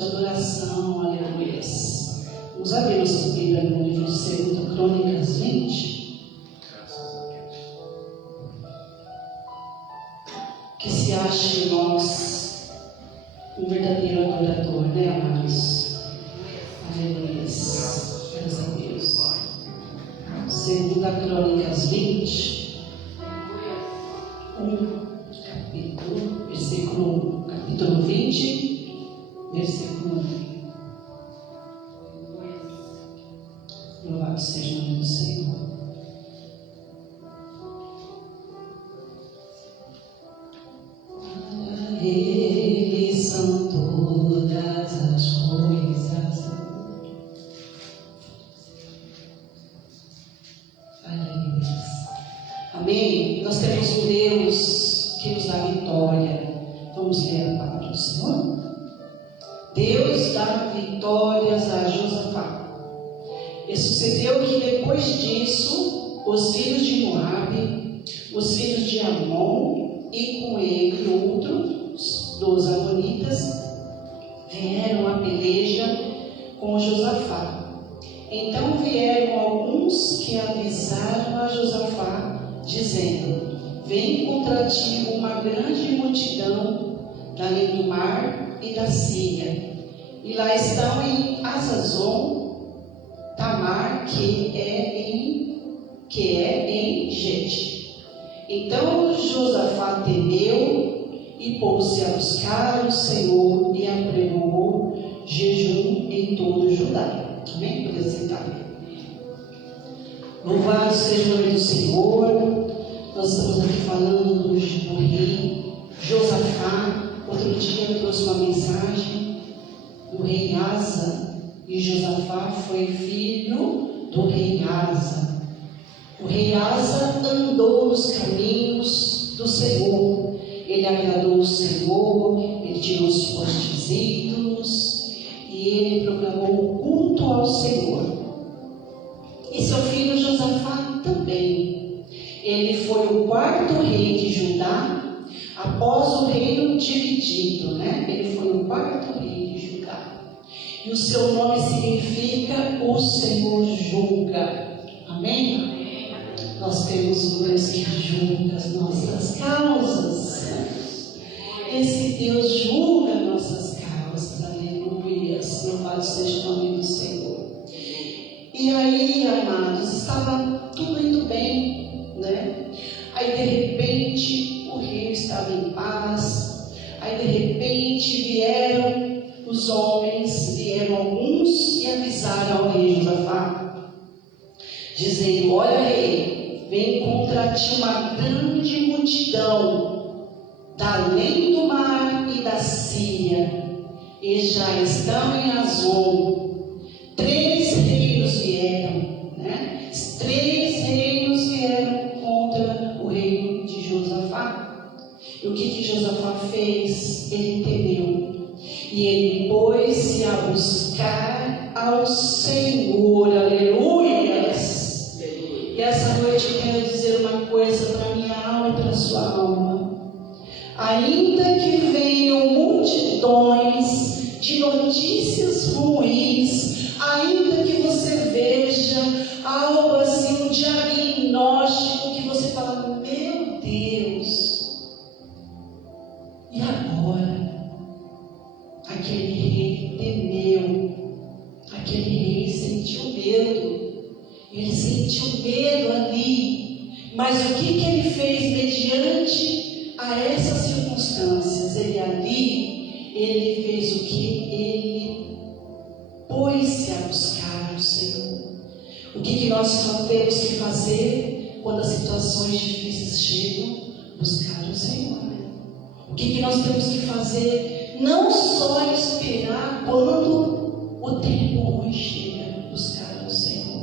Adoração, aleluia. Vamos abrir nossa Bíblia no livro de 2 Crônicas 20. Que se ache em nós um verdadeiro adorador, né, amados? Aleluia. Graças a Deus. 2 Crônicas 20, capítulo 20. Versículo 1. Louvado seja o nome do Senhor. Eles são todas as coisas. Aleluia. Amém? Nós temos um Deus que nos dá vitória. Vamos ler a palavra do Senhor? Deus dá vitórias a Josafá. E sucedeu que depois disso, os filhos de Moabe, os filhos de Amon e com ele outros dos amonitas vieram à peleja com Josafá. Então vieram alguns que avisaram a Josafá, dizendo: vem contra ti uma grande multidão dali do mar e da Síria, e lá estão em Hazazon Tamar, que é em Gete. Então Josafá temeu e pôs-se a buscar o Senhor e apregoou jejum em todo Judá. Amém? Poder sentar. Louvado seja o nome do Senhor. Nós estamos aqui falando do rei Josafá. Outro dia eu trouxe uma mensagem do rei Asa, e Josafá foi filho do rei Asa. O rei Asa andou nos caminhos do Senhor, ele agradou o Senhor, ele tirou os postes ídolos e ele proclamou o culto ao Senhor. E seu filho Josafá também. Ele foi o quarto rei de Judá após o reino dividido, né? Ele foi o quarto rei de Judá. E o seu nome significa o Senhor julga. Amém? Nós temos um Deus que julga as nossas causas. Esse Deus julga nossas causas. Aleluia. Louvado seja o nome do Senhor. E aí, amados, estava tudo indo bem, né? Aí de repente o rei estava em paz. Aí de repente vieram os homens, vieram alguns e avisaram ao rei Josafá, dizendo: olha, rei, vem contra ti uma grande multidão da além do mar e da Síria, e já estão em Hazon. 3 reinos vieram, né? 3 reinos vieram contra o reino de Josafá. E o que Josafá fez? Ele temeu. E ele pôs-se a buscar ao Senhor. Aleluias! E essa noite eu quero dizer uma coisa para a minha alma e para a sua alma. Ainda que venham multidões de notícias ruins, ainda que você veja algo assim, um diagnóstico que você fala: meu Deus, e agora? Aquele rei temeu, aquele rei sentiu medo, ele sentiu medo ali, mas o que ele fez mediante a essas circunstâncias? Ele fez o que? Ele pôs-se a buscar o Senhor. O que nós temos que fazer quando as situações difíceis chegam? Buscar o Senhor. O que nós temos que fazer? Não só esperar quando o tempo ruim chega, buscar o Senhor.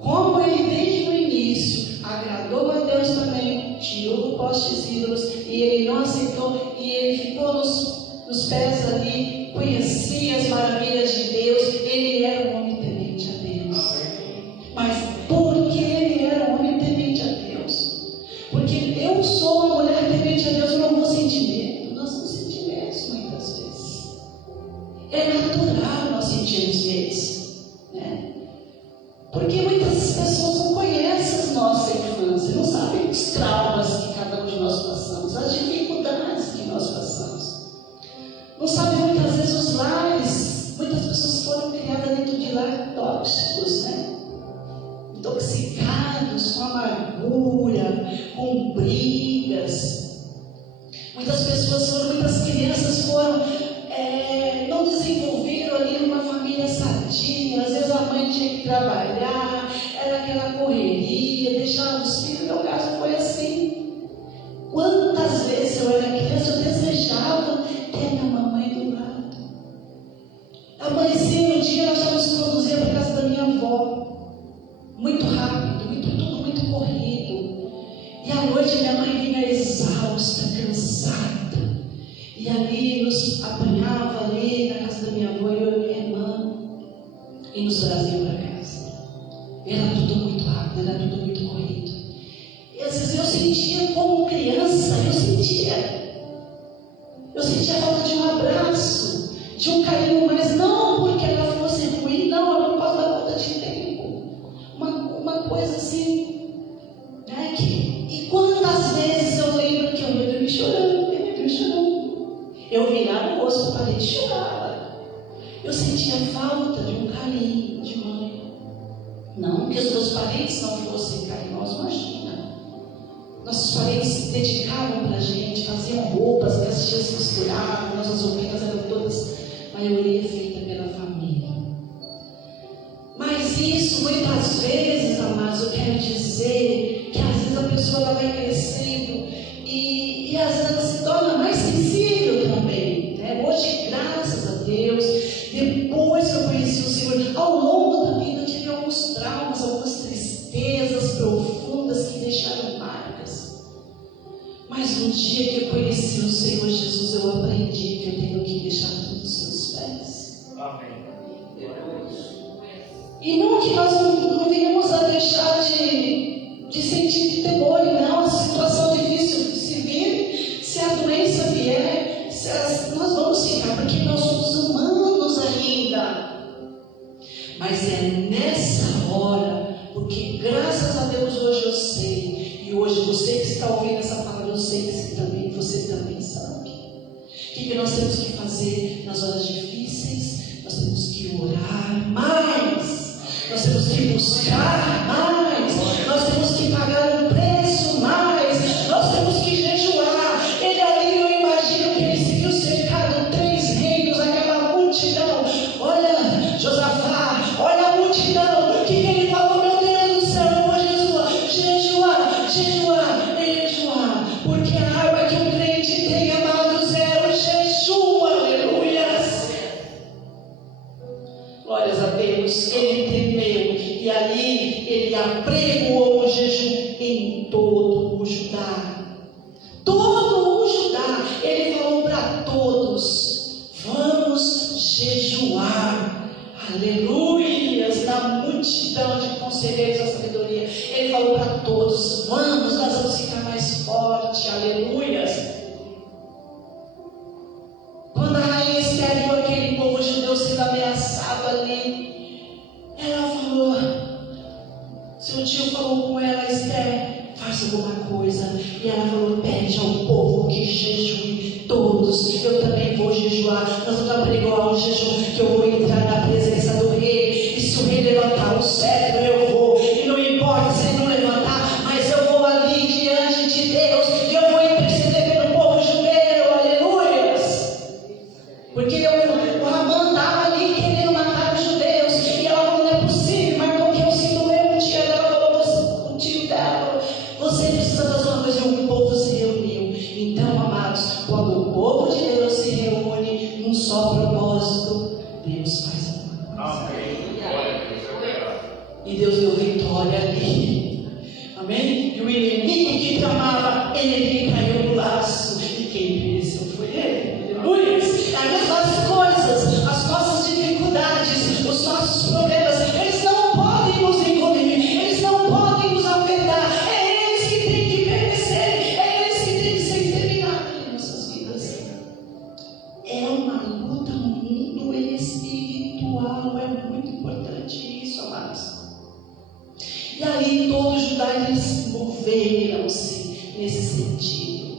Como ele desde o início agradou a Deus também, tirou o postes ídolos e ele não aceitou, e ele ficou nos pés ali, conhecia as maravilhas de Deus, ele era um homem temente a Deus. Mas porque ele era um homem temente a Deus? Porque eu sou uma mulher temente a Deus, eu não vou sentir medo. Nós não sentimos muitas vezes. É natural nós sentirmos eles, né? Porque muitas pessoas não conhecem a nossa infância, não sabem os traumas que cada um de nós passamos, as dificuldades que nós passamos. Não sabem muitas vezes os lares. Muitas pessoas foram criadas dentro de lares tóxicos, né? Intoxicados com amargura, com brigas. Muitas crianças não desenvolveram ali numa família sadia. Às vezes a mãe tinha que trabalhar, era aquela correria, deixar os filhos. Meu caso foi assim. Quantas vezes eu era criança, eu desejava ter minha mamãe do lado. Amanhecia um dia, nós já nos conduzia para a casa da minha avó. Muito rápido, tudo muito corrido. E à noite minha mãe vinha exausta, cansada. E ali nos apanhava ali na casa da minha avó, eu e minha irmã, e nos trazia para casa. Era tudo muito rápido, era tudo muito corrido. E às vezes eu sentia como criança, eu sentia falta de um abraço, de um carinho, mas não porque ela fosse ruim, não, era por causa da falta de tempo. Uma coisa assim, né? E quantas vezes eu lembro que eu ia dormir chorando. Eu virava o rosto para a parede e chorava. Eu sentia falta de um carinho de mãe. Não que os meus parentes não fossem carinhosos, imagina. Nossos parentes se dedicavam para a gente, faziam roupas que as tias costuravam, nossas roupinhas eram todas, a maioria feita pela família. Mas isso, muitas vezes, amados, eu quero dizer que às vezes a pessoa ela vai crescendo e às vezes ela se torna mais sensível também, né? Hoje, graças a Deus, depois que eu conheci o Senhor, ao longo da vida eu tive alguns traumas, algumas tristezas profundas que deixaram marcas. Mas no dia que eu conheci o Senhor Jesus, eu aprendi que eu tenho que deixar tudo aos seus pés. Amém. E não que nós não venhamos a deixar de sentir temor, não. A situação difícil que se vive, se a doença vier, nós vamos ficar, porque nós somos humanos ainda. Mas é nessa hora, porque graças a Deus hoje eu sei, e hoje você que está ouvindo essa palavra, eu sei que você também sabe. O que nós temos que fazer nas horas difíceis? Nós temos que orar mais. Nós temos que buscar mais, nós temos que pagar um preço mais, nós temos que jejuar. Ele ali, eu imagino que ele seguiu cercado 3 reinos, aquela multidão. Olha, Josafá, olha a multidão. O que ele falou? Meu Deus do céu, eu vou jejuar, porque a arma que o crente tem, amados, é o jejum. Aleluias. Glórias a Deus. Ele temeu e ali ele apregoou o jejum em todo o Judá. Todo o Judá. Ele falou para todos: vamos jejuar. Aleluias. Na multidão de conselheiros da sabedoria, ele falou para todos: vamos, nós vamos ficar mais forte. Aleluias. Quando a rainha Esther viu aquele povo judeu sendo ameaçado ali, ela falou, seu tio falou com ela: Esther, faça alguma coisa. E ela falou: pede ao povo que jejue todos. Eu também vou jejuar. Nós vamos apregoar um jejum, que eu vou entrar na presença do rei. E se o rei levantar o cetro, eu vou. E não importa se ele não levantar, mas eu vou ali diante de Deus. E eu vou interceder pelo povo judeu. Aleluias. Porque o Ramã estava ali querendo matar os judeus. E ela falou: não é possível, mas porque eu sinto mesmo. Tia dela falou: o tio dela, você precisa fazer uma coisa. E o povo se reuniu. Então, amados, quando o povo de Deus se reúne num só propósito, Deus faz alguma coisa. E Deus deu vitória ali. Amém? E o inimigo que clamava, ele caiu no laço. E quem pereceu foi ele. Aleluia. As nossas coisas, as nossas dificuldades, os nossos problemas, eles não podem nos engolir, eles não podem nos afetar. É eles que têm que perecer, é eles que têm que ser exterminados em nossas vidas. É uma luta no mundo alegram-se nesse sentido.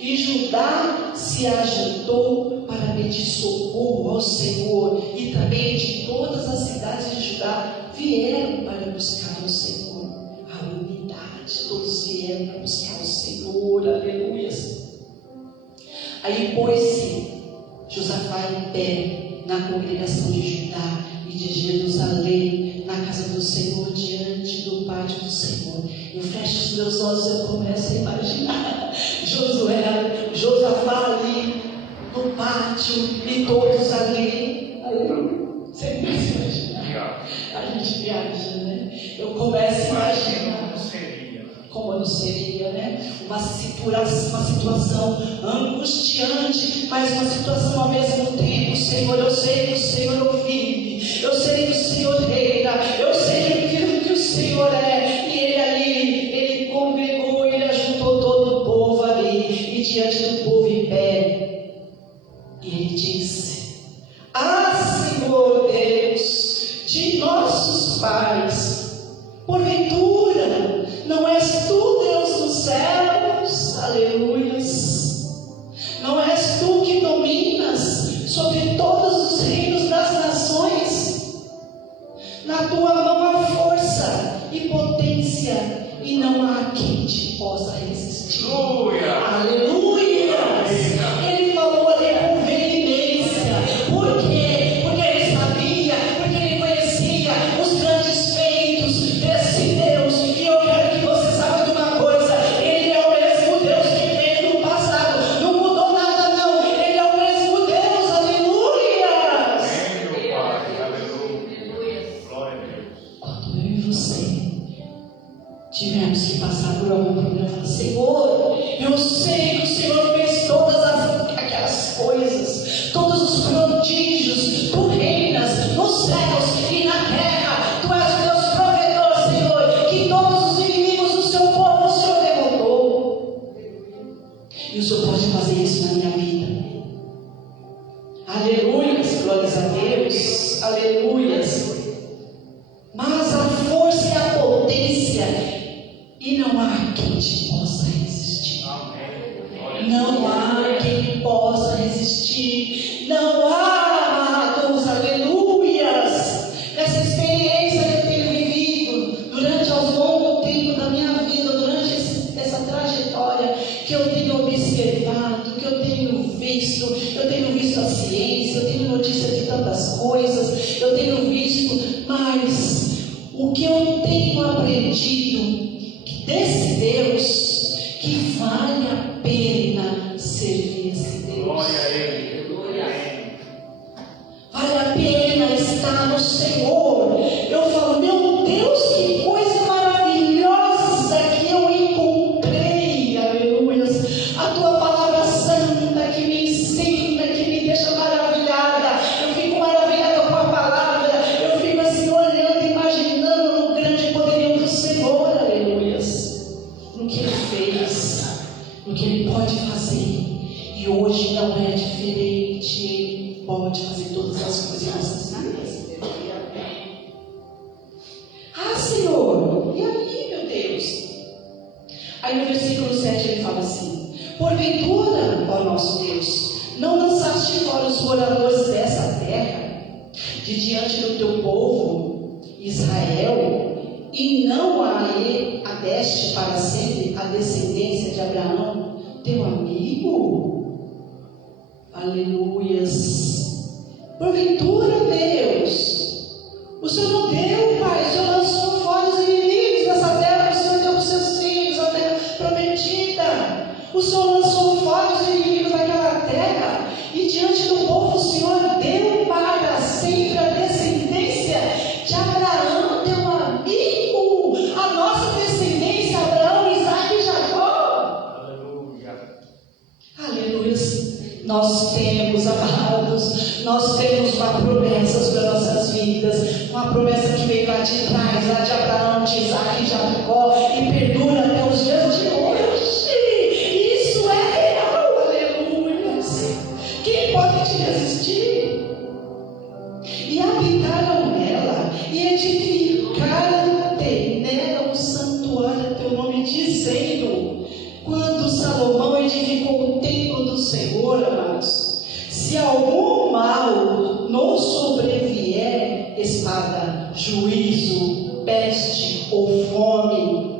E Judá se ajuntou para pedir socorro ao Senhor, e também de todas as cidades de Judá vieram para buscar o Senhor. A unidade, todos vieram para buscar o Senhor, aleluia. Aí pôs-se Josafá em pé na congregação de Judá e de Jerusalém, na casa do Senhor, diante do pátio do Senhor. Eu fecho os meus olhos e eu começo a imaginar Josafá ali no pátio e todos ali. Você começa a imaginar? A gente viaja, né? Eu começo a imaginar como não seria, né? Uma situação angustiante, mas uma situação ao mesmo tempo. Senhor, eu sei que o Senhor vive, eu sei que o Senhor reina, eu sei que o Senhor é. E ele ali, ele congregou, ele ajuntou todo o povo ali, e diante do povo em pé, e ele disse: Ah, Senhor Deus de nossos pais, porventura não és tu, Deus dos céus, aleluias, não és tu que dominas sobre todos os reinos das nações? Na tua mão há força e potência, e não há quem te possa resistir. Aleluia! Ele falou ali com veemência. Por quê? Porque ele sabia, porque ele conhecia os grandes feitos desse Deus. E eu quero que você saiba de uma coisa: ele é o mesmo Deus que veio no passado, não mudou nada não, ele é o mesmo Deus. Aleluia! Quando eu e você tivemos que passar por algum problema, Senhor, eu sei que o Senhor fez todas aquelas coisas, todos os prodígios, tu reinas nos céus e na terra, tu és o Deus provedor, Senhor, que todos os inimigos do seu povo o Senhor derrotou, e o Senhor pode fazer isso na minha vida. Aleluias, glórias a Deus, aleluias. Mas a força e a potência, e não há quem te possa resistir. Não há quem possa resistir. Não há, amados, aleluias. Essa experiência que eu tenho vivido durante o longo tempo da minha vida, durante essa trajetória que eu tenho observado, que eu tenho visto a ciência, eu tenho notícia de tantas coisas, eu tenho visto, mas o que eu tenho aprendido desse Deus, que vale a pena servir esse Deus. Glória a Ele. Glória a Ele. Vale a pena estar no Senhor. Eu falo, meu Deus, que coisa maravilhosa que eu encontrei. Aleluia. A tua palavra santa que me ensina, que me deixa maravilhada. Eu fico maravilhada com a palavra. Eu fico assim olhando, imaginando no grande poderio do Senhor. Aleluia. No que Ele fez, no que Ele pode fazer. E hoje não é diferente. Ele pode fazer todas as coisas em nossas vidas. Ah, Senhor, e aí, meu Deus? Aí no versículo 7 ele fala assim: porventura, ó nosso Deus, não lançaste fora os moradores dessa terra, de diante do teu povo, Israel, e não adeste para sempre a descendência de Abraão, teu amigo? Aleluias. Porventura, Deus, o Senhor não deu, Pai, o Senhor lançou fora os inimigos dessa terra, o Senhor deu para os seus filhos a terra prometida. O Senhor lançou fora os inimigos daquela terra, e diante do povo o Senhor deu para sempre a descendência de Abraão, teu amigo, a nossa descendência, Abraão, Isaac e Jacó. Aleluia. Aleluia. Nós temos, amados, nós temos uma promessa sobre as nossas vidas, uma promessa que veio lá de trás, lá de Abraão, de Isaac e Jacó, e perdura até os dias de hoje. Isso é real, aleluia. Quem pode te resistir? E habitaram nela, e edificaram nela um santuário a teu nome, diz juízo, peste ou fome,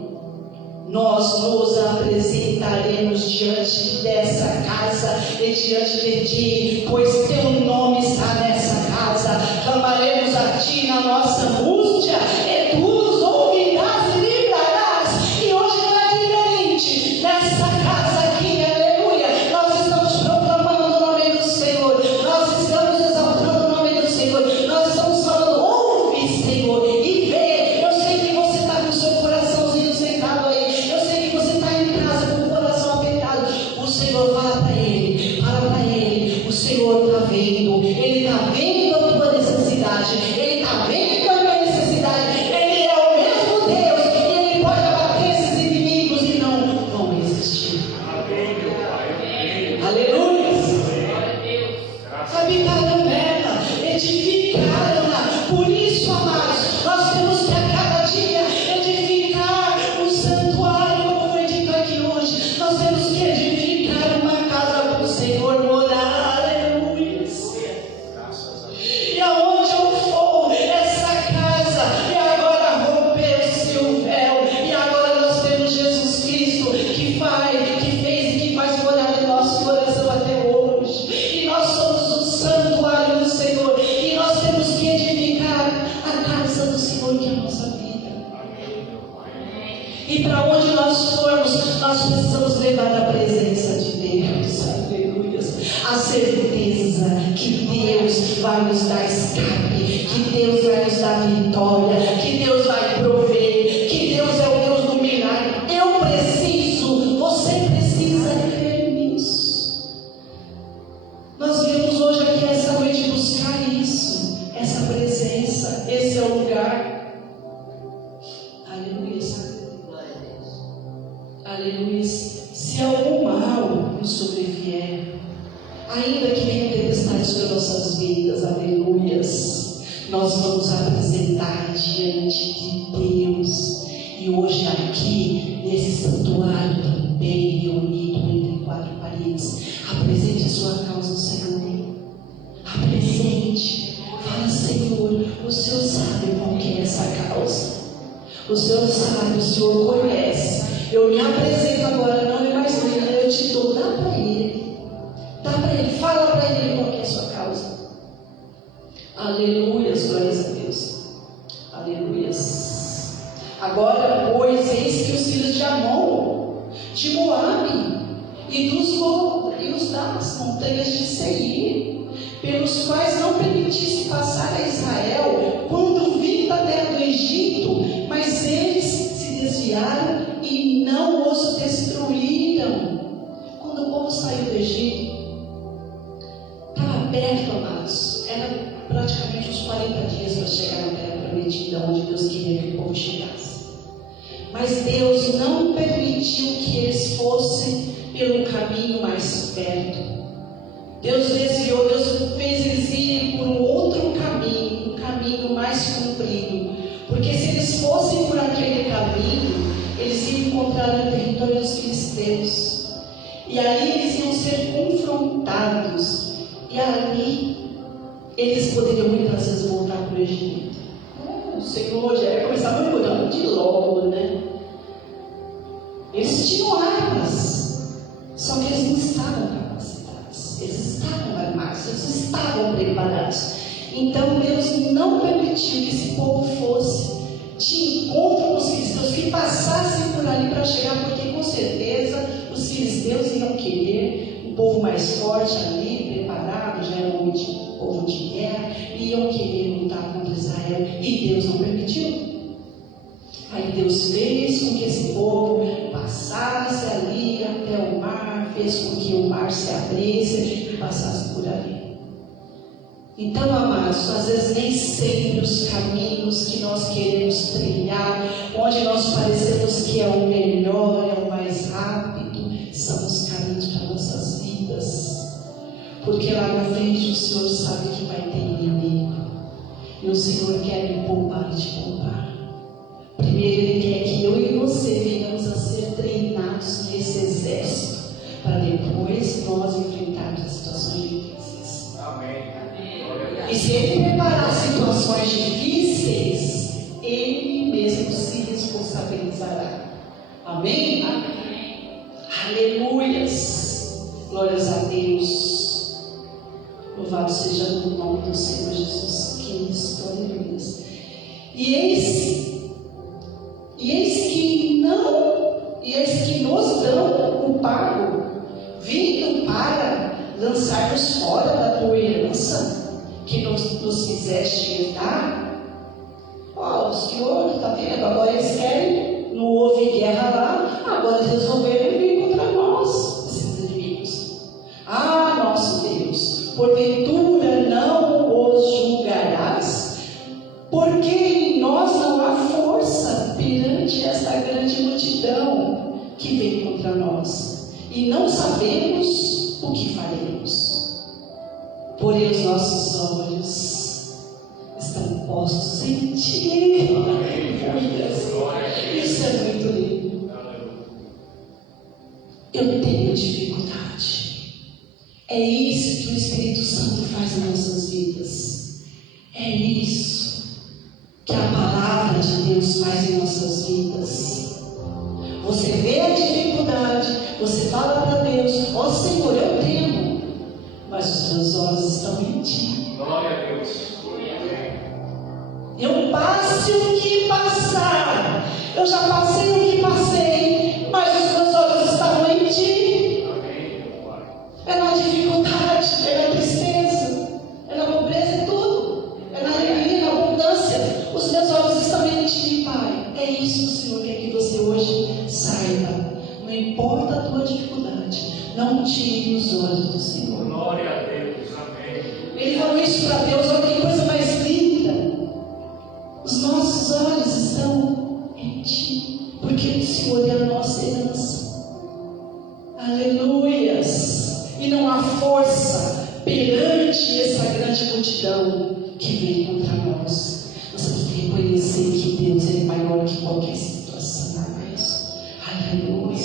nós nos apresentaremos diante dessa casa e diante de ti, pois teu nome está nessa casa. Clamaremos a ti na nossa angústia e tu nos ouvirás e livrarás. E hoje não é diferente nessa casa aqui, aleluia. Nós estamos proclamando o nome do Senhor, nós estamos exaltando o nome do Senhor, nós estamos falando: ouve, Senhor, e vê. Eu sei que você está com o seu coraçãozinho sentado aí, eu sei que você está em casa com o coração apertado. O Senhor fala para ele, o Senhor está vendo, Ele está vendo a tua necessidade, Ele está vendo a minha necessidade. Ele é o mesmo Deus e Ele pode abater esses inimigos e não vão resistir. Aleluia. Habitaram nela, edificaram-na. Por isso, amados, nós temos que a cada dia edificar o santuário, como foi dito aqui hoje. Nós temos que edificar uma casa para o Senhor morar. Aleluia. E aonde eu for, essa casa, e agora rompeu-se o véu, e agora nós temos Jesus Cristo que fez e que faz morar em nosso coração até hoje. E nós somos o santuário do Senhor, e nós temos que edificar a casa do Senhor, que é a nossa vida. E para onde nós formos, nós precisamos levar a presença de Deus. Aleluia. A certeza que Deus vai nos dar escape, que Deus vai nos dar vitória, que Deus vai prover, que Deus é o Deus do milagre. Eu preciso, você precisa crer nisso. Nós viemos hoje aqui essa noite buscar isso, essa presença. Esse é o lugar. Aleluia. Aleluia. Se algum mal nos sobrevier, ainda que venha tempestade sobre nossas vidas, aleluias, nós vamos apresentar diante de Deus. E hoje aqui, nesse santuário também reunido entre quatro paredes, apresente a sua causa ao Senhor. Apresente. Fala: Senhor, o Senhor sabe qual que é essa causa. O Senhor sabe, o Senhor conhece. Eu me apresento agora, não é mais minha, eu te dou. Dá para Ele. Dá para Ele. Fala para Ele qual que é a sua causa. Aleluias, glórias a Deus. Aleluias. Agora, pois, eis que os filhos de Amon, de Moabe e dos das montanhas de Seir, pelos quais não permitiste passar a Israel quando vim da terra do Egito, mas eles se desviaram e não os destruíram. Quando o povo saiu do Egito, estava perto, amados, era praticamente uns 40 dias para chegar na terra prometida, onde Deus queria que o povo chegasse. Mas Deus não permitiu que eles fossem pelo caminho mais perto. Deus desviou, Deus fez eles irem por um outro caminho, um caminho mais comprido. Porque se eles fossem por aquele caminho, eles iam encontrar o território dos filisteus. E ali eles iam ser confrontados. E ali eles poderiam muitas vezes voltar para o Egito. O Senhor já ia começar a mudar de logo, né? Eles tinham armas, só que eles não estavam capacitados, eles estavam armados, eles estavam preparados. Então Deus não permitiu que esse povo fosse de encontro com os filisteus, que passassem por ali para chegar, porque com certeza os filisteus iam querer um povo mais forte ali, preparado, já era um povo de guerra, e iam querer lutar contra Israel, e Deus não permitiu. Aí Deus fez com que esse povo passasse ali até o mar, fez com que o mar se abrisse e passasse por ali. Então, amados, às vezes nem sempre os caminhos que nós queremos trilhar, onde nós parecemos que é o melhor, é o mais rápido, são os caminhos para nossas vidas. Porque lá na frente o Senhor sabe que vai ter inimigo. E o Senhor quer me poupar e te poupar. Primeiro Ele quer que eu e você venhamos a ser treinados nesse exército, para depois nós enfrentarmos as situações difíceis. Amém. E se Ele preparar situações difíceis, Ele mesmo se responsabilizará. Amém? Amém. Aleluias. Glórias a Deus. Louvado seja o nome do Senhor Jesus Cristo. Aleluias. E eis que nos dão o pago, vindo para lançar-nos fora da tua herança, que nos fizeste herdar. Ó, o Senhor está vendo, agora eles querem, não houve guerra lá, agora eles resolveram vir contra nós, esses inimigos. Ah, nosso Deus, porventura não os julgarás, porque em nós não há força perante esta grande multidão que vem contra nós, e não sabemos o que faremos. Porém os nossos olhos estão postos em Ti. Isso é muito lindo. Eu tenho dificuldade. É isso que o Espírito Santo faz nas nossas vidas. É isso que a palavra de Deus faz em nossas vidas. Você vê a dificuldade, você fala para Deus: ó Senhor, eu temo, mas os meus olhos estão em Ti. Glória a Deus. Eu passe o que passar, eu já passei o que passei, mas os meus olhos estavam em Ti. É na dificuldade, é na tristeza, é na pobreza, é tudo. É na alegria, na abundância. Os meus olhos estão em Ti, Pai. É isso que o Senhor quer que você hoje saiba. Não importa a tua dificuldade, não tire os olhos do Senhor. Glória a Deus, amém. Ele falou isso para Deus, olha que coisa mais linda. Os nossos olhos estão em Ti, porque o Senhor é a nossa herança. Aleluias. E não há força perante essa grande multidão que vem contra nós. Nós temos que reconhecer que Deus é maior que qualquer situação. Aleluia.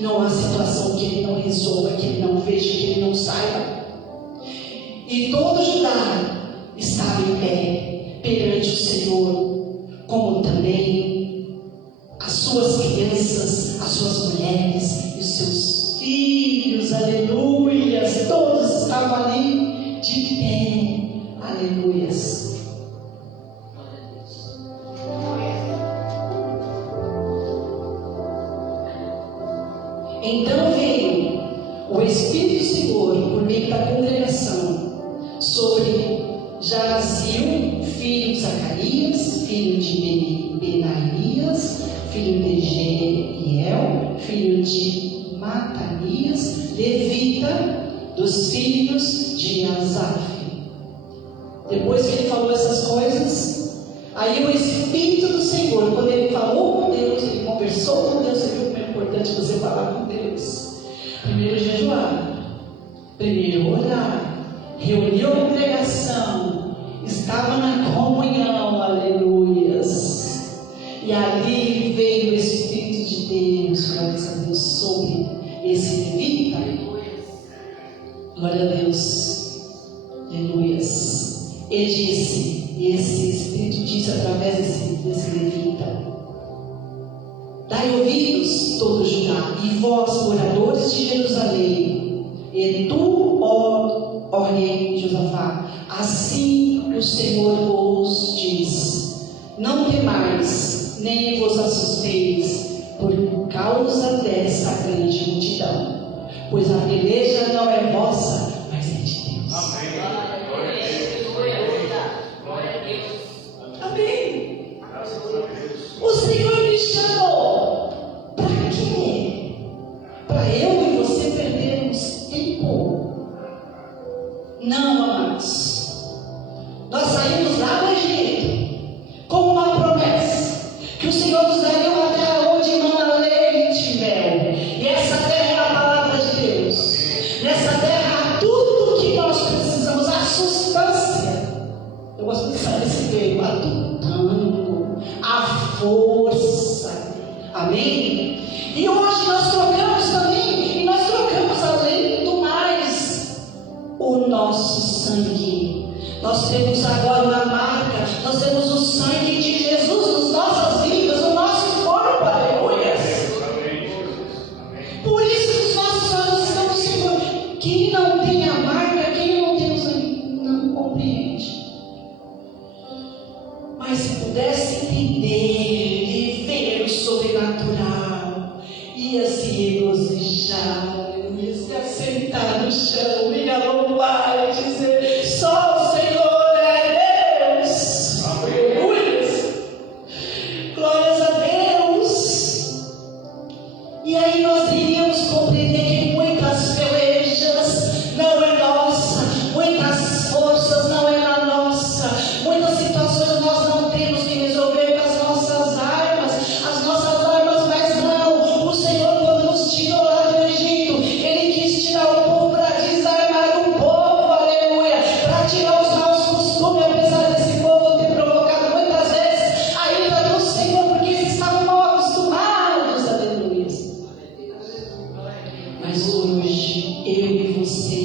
Não há situação que Ele não resolva, que Ele não veja, que Ele não saiba. E todo Judá estava em pé perante o Senhor, como também as suas crianças, as suas mulheres e os seus filhos. Aleluias. Todos estavam ali de pé. Aleluias. Então veio o Espírito do Senhor por meio da congregação sobre Jaazil, filho de Zacarias, filho de Benaías, filho de Jeiel, filho de Matanias, levita, dos filhos de Asaf. Depois que ele falou essas coisas, aí o Espírito do Senhor, quando ele falou com Deus, ele conversou com Deus, você viu como é importante você falar com Deus. Primeiro jejuar, primeiro orar, reuniu a congregação, estava na comunhão, aleluias. E ali veio o Espírito de Deus, glórias a Deus, sobre esse levita. Glória a Deus, aleluias. Ele disse, e esse Espírito disse através desse levita: dai ouvidos, todo Judá, e vós, moradores de Jerusalém, e tu, ó rei Josafá, assim o Senhor vos diz: não temais, nem vos assusteis por causa dessa grande multidão, pois a peleja não é vossa, mas é de Deus. Amém. Amém. O Senhor me chamou. Para quê? Para eu e você perdermos tempo? Não, amados. Nós saímos lá do Egito com uma promessa que o Senhor nos daria uma terra onde emana leite e mel. E essa terra é a palavra de Deus. Nessa terra há tudo o que nós precisamos, a substância. Eu gosto de falar desse verbo, a tutano, a força. Amém? E hoje nós trocamos também, e nós trocamos além do mais, o nosso sangue. Nós temos agora uma marca, nós temos o sangue de Jesus Mas se pudesse entender e ver o sobrenatural, ia se regozijar, ia se assentar no chão, ia louvar e dizer: só o Senhor é Deus. Aleluia. Glórias a Deus. E aí nós iríamos compreender que muitas pelejas não é nossa, muitas forças não é na nossa, muitas situações nós não temos que resolver com as nossas armas, mas não. O Senhor, quando nos tirou lá do Egito, Ele quis tirar o povo para desarmar o povo, aleluia, para tirar os maus costumes, apesar desse povo ter provocado muitas vezes a ira do Senhor, porque eles estavam mal acostumados, aleluia. Mas hoje, eu e você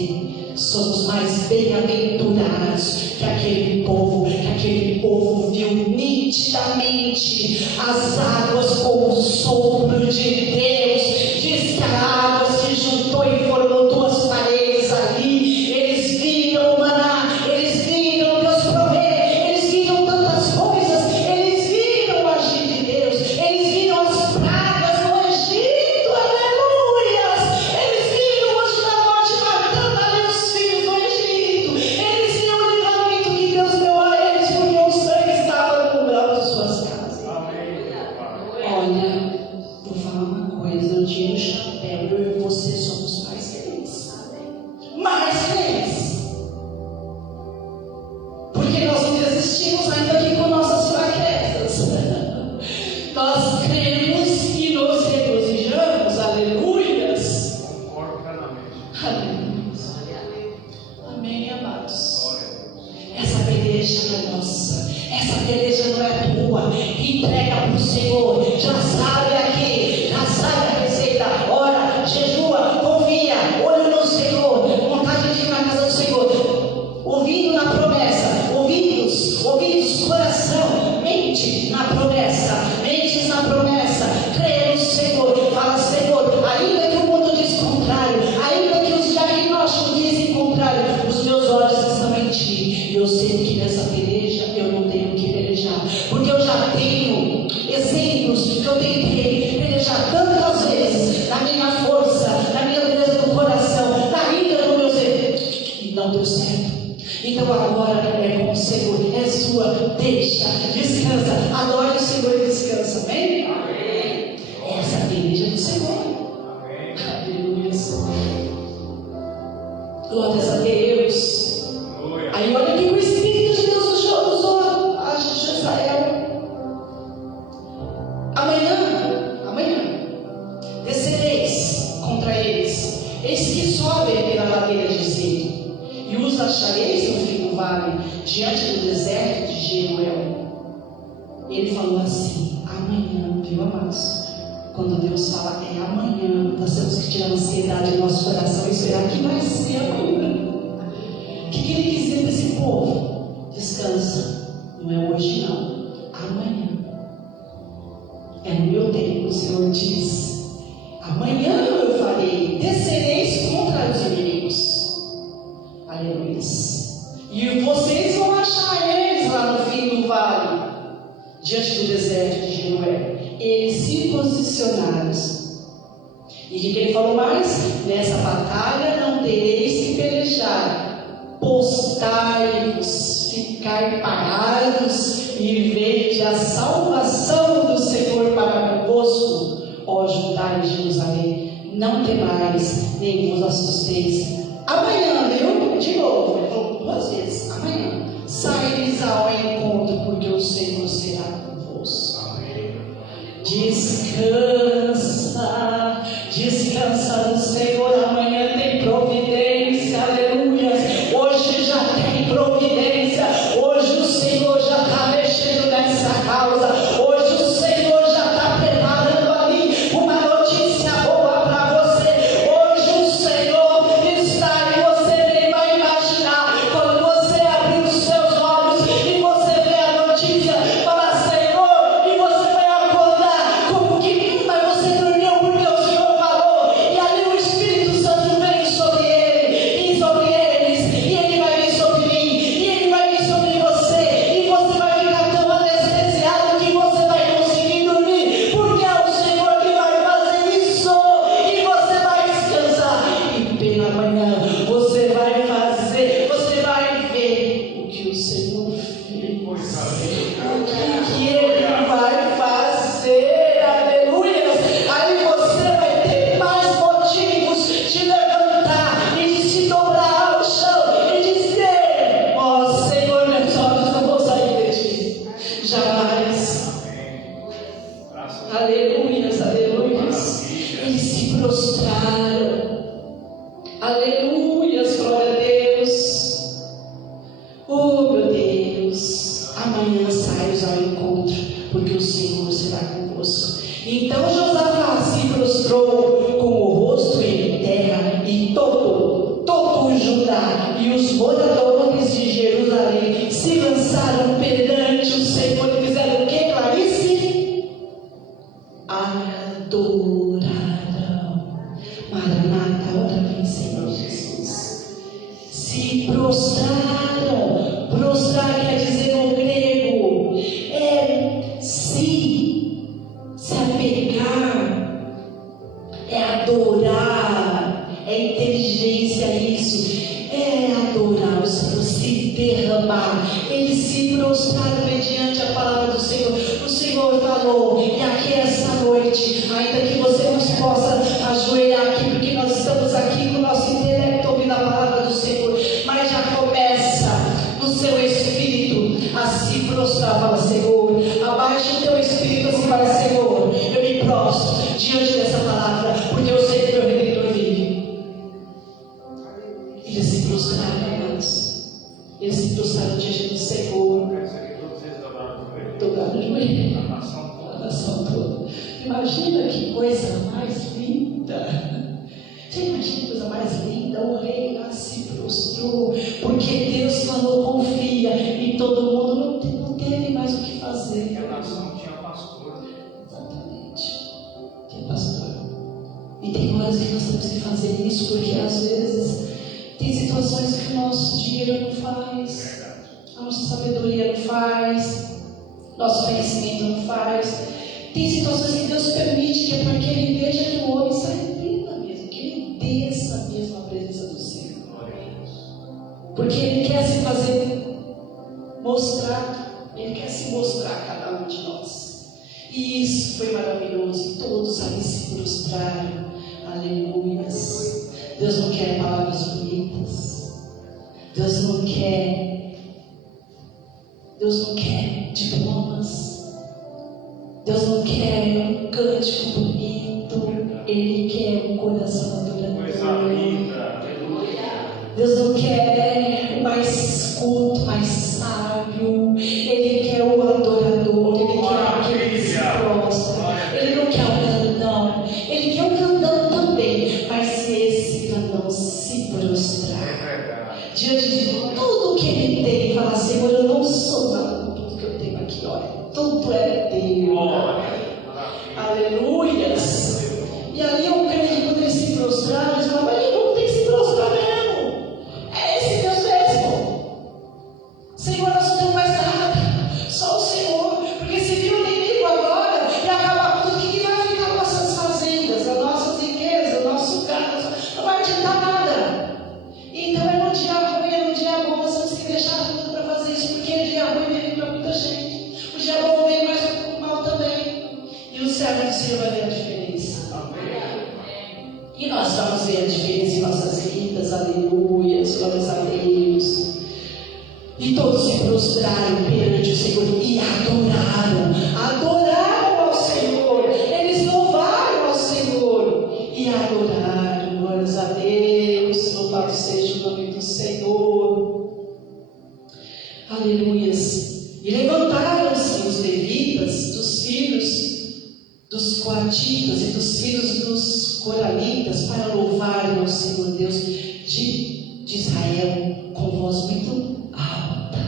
somos mais bem-aventurados que aquele povo viu nitidamente as águas com o sopro de Deus. Diz que a água se juntou e formou duas paredes ali. Eles viram o maná, eles viram Deus prover, eles viram tantas coisas, eles viram o agir de Deus, eles viram as pragas no Egito, aleluia. Eles viram o anjo da morte matando ali os filhos do Egito, eles viram o livramento que Deus deu a eles, porque o sangue estava no umbral de suas casas. Olha, vou falar uma coisa, eu tiro o chapéu, eu e você somos mais felizes. Mais felizes. Porque nós não desistimos ainda aqui com nossas fraquezas. Nós cremos e nos regozijamos, aleluias. Aleluia. Amém, amados. Essa peleja não é nossa, essa peleja não é tua. Entrega para o Senhor. Já sabe aqui, já sabe a receita. Ora, jejua, confia, olha no Senhor, vontade de ir na casa do Senhor, ouvindo na promessa, ouvidos, coração, mente na promessa, mentes na promessa, crê no Senhor. Fala: Senhor, ainda que o mundo diz contrário, ainda que os diagnósticos dizem contrário, os meus olhos estão em ti. E eu sei que nessa peleja eu não tenho que pelejar, porque eu já tenho exemplos que eu tentei pelejar tantas vezes na minha força, na minha dureza do coração, na ira do meu ser, e não deu certo. Então agora é com o Senhor, é sua, deixa, descansa, adore o Senhor e descansa, amém? Amém. Essa é a peleja do Senhor. Amém. Aleluia. Glórias a Deus. Aleluia. Aí olha que o Espírito de Deus usou a Israel. Amanhã descereis contra eles, eis que sobem pela ladeira de Zito, e os achareis no fim do vale, diante do deserto de Jeruel. Ele falou assim: amanhã, viu, amados? Quando Deus fala é amanhã, nós temos que tirar a ansiedade do nosso coração e esperar que vai ser amanhã. O que ele quis dizer para esse povo? Descansa, não é hoje não, amanhã. É no meu tempo, o Senhor diz: amanhã eu farei, descereis contra os inimigos. Aleluia. E vocês vão achar eles lá no fim do vale, diante do deserto de Jeruel. Eles se posicionaram. E o que ele falou mais? Nessa batalha não tereis que pelejar, postai-vos, ficar parados e vede a salvação do Senhor para convosco, ó Judá e Jerusalém. Não temais, nem vos assusteis. Amanhã, viu? De novo, ele falou 2 vezes: amanhã saíres ao encontro, porque o Senhor será convosco. Descansa, descansa no Senhor. Amanhã tem providência, aleluia. Hoje já tem providência. Hoje o Senhor já está mexendo nessa causa. Hoje o Senhor já está preparando ali uma notícia boa para você. Hoje o Senhor está e você nem vai imaginar. Quando você abrir os seus olhos e você vê a notícia, fala: Senhor, e você vai acordar como que mas você dormiu porque o Senhor falou. E ali o Espírito fez. Coisa O linda. que Ele vai fazer? Aleluia! Aí você vai ter mais motivos de levantar e de se dobrar ao chão e dizer: ó Senhor, meus olhos não vão sair de ti. Jamais. Amém. Graças a Deus. Aleluias, aleluias. Eles se prostraram. Aleluias, glória a Deus. Oh, meu Deus. Amanhã saios ao encontro, porque o Senhor será convosco. Então Josafá se prostrou com o rosto em terra, e todo o Judá e os moradores de Jerusalém se lançaram perante o Senhor e fizeram o que, Clarice? Adoraram. Maranata, outra vez, Senhor Jesus. Se prostraram. Prostrar quer dizer no grego se apegar, é adorar, é inteligência isso, é adorar o Senhor, se derramar. Eles se prostraram mediante a palavra do Senhor. O Senhor falou, e aqui essa noite, ainda que você nos possa ajoelhar aqui, porque nós estamos aqui com o nosso intelecto ouvindo a palavra do Senhor, mas já começa no seu espírito a se prostrar. Fala: Senhor, abaixa o teu espírito assim, para Senhor, eu me prostro diante dessa palavra, porque eu sei que meu Redentor vive. Eles se prostraram, irmãos. Eles se prostraram diante do Senhor. Dobraram o joelho. A nação toda. Imagina que coisa mais linda. Você imagina que coisa mais linda? O rei lá se prostrou, porque Deus falou: confia, e todo mundo não teve mais o que fazer. A nação tinha pastor. Exatamente. Tinha pastor. E tem horas que nós temos que fazer isso, porque às vezes tem situações que o nosso dinheiro não faz, a nossa sabedoria não faz, nosso conhecimento não faz. Tem situações que Deus permite, que é para que Ele veja que o homem se arrependa mesmo, que Ele desça mesmo a presença do Senhor. Porque Ele quer se fazer mostrar, Ele quer se mostrar a cada um de nós. E isso foi maravilhoso, e todos ali se prostraram. Aleluias. Deus não quer palavras bonitas. Deus não quer diplomas. Deus não quer um cântico bonito. Ele quer um coração adorador. Deus não quer o mais culto, mais sábio. Ele quer o adorador. Ele quer aquele que se prostra. Ele não quer o grandão. Ele quer o grandão também. Mas se esse grandão se prostrar diante de tudo que ele tem, e falar: Senhor, eu não sou nada com tudo que eu tenho aqui, olha, tudo é teu. Aleluias. E aí eu creio que quando eles se prostraram, eles falaram: mas ele não tem que se prostrar mesmo. É esse Deus mesmo. Senhor, nós não temos mais nada, só o Senhor. Porque se vir o inimigo agora e acabar com tudo, o que vai ficar com nossas fazendas, as nossas riquezas, o nosso gado? Não vai adiantar nada. Então é no dia ruim, é no dia bom, nós temos que deixar tudo para fazer isso, porque o dia ruim vem para muita gente, o dia bom vem mais para o mal também. E o servo do Senhor vai ver a diferença. E nós vamos ver a diferença em nossas vidas. Aleluias, glórias a Deus. E todos se prostraram perante o Senhor e adoraram ao Senhor. Eles louvaram ao Senhor e adoraram. Glórias a Deus. Louvado seja o nome do Senhor. Aleluias. E levantaram-se os levitas dos filhos dos coatitas e dos filhos dos coralitas para louvarem ao Senhor Deus de Israel com voz muito alta.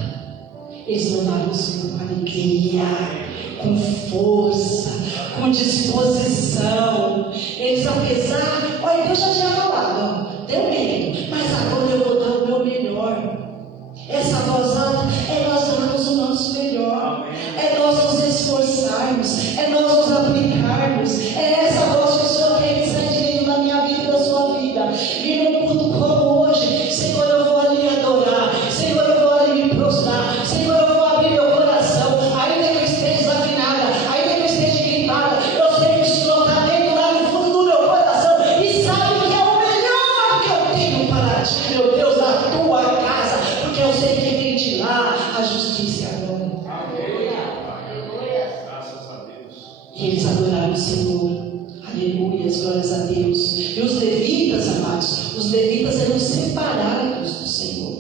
Eles louvaram o Senhor com alegria, com força, com disposição. Eles, apesar, olha, Deus já tinha falado, deu medo, mas agora eu vou dar o meu melhor. Essa voz alta é nós darmos o nosso melhor, é nós nos esforçarmos, é nós nos aplicarmos. É essa voz que o Senhor quer que seja direito na minha vida e na sua vida. Vir num culto como hoje: Senhor, eu vou ali adorar, Senhor, eu vou ali me prostrar, Senhor, eu vou E eles adoraram o Senhor. Aleluia, glórias a Deus. E os levitas, amados, os levitas eram separados do Senhor.